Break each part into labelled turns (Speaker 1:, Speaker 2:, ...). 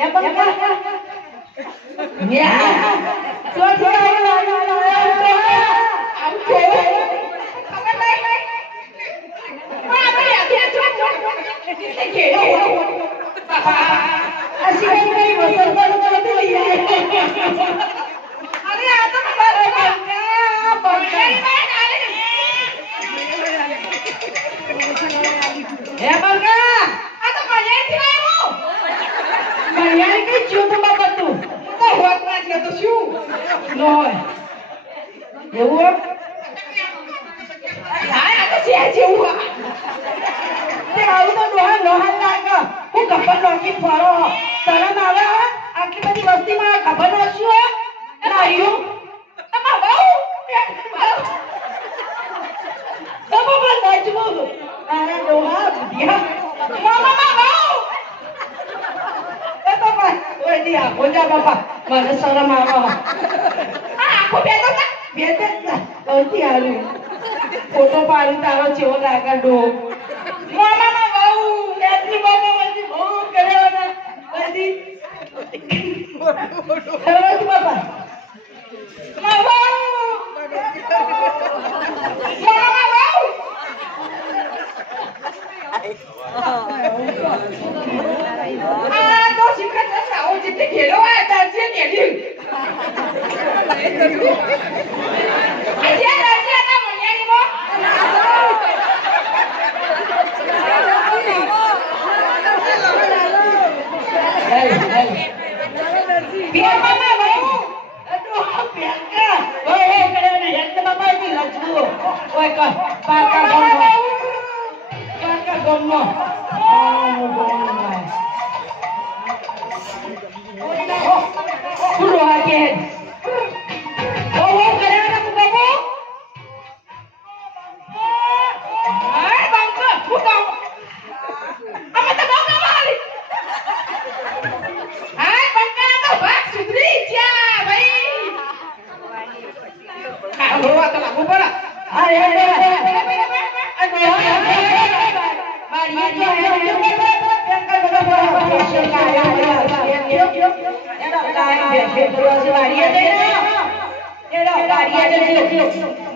Speaker 1: એ બંકા ન્યા. તો તો આવો લાયો લાયો આમ કે કલ્યાણ કઈ જ્યો તો બાપા હું છે તો શું? ન હોય. એવું હા આ તો છે જેવું તે આવું તો ડોહા લોહા લાગે હું ગબ્બર નોકી ફરો. શરમ આવે? આટલી બધી વસ્તીમાં ખબર નો શું નાયું આમાં દી આખો જા બાપા મને શરમ આવે આ આખો બે તો બે તે બહુથી આવ્યું ફોટો પાડી તારો જેવો લાગે ડો મામા બહુ એટલી બાપા બધી બહુ કર્યો બધી હેલો બાપા મામા મામા બહુ આ शिकत असला ओ जिथे गेलो आहे त्यांचे गेली अजय राजा ना म्हणल्याने मग बिया मामा भाऊ अटो प्यांका ओए इकडे ना यंत बाबा ती लक्ष्मी ओए का पाका Ah. Ay, ay, ay. Mari, mari,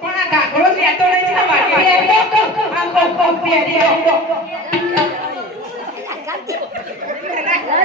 Speaker 1: પણ આ નહીં છે ને મારી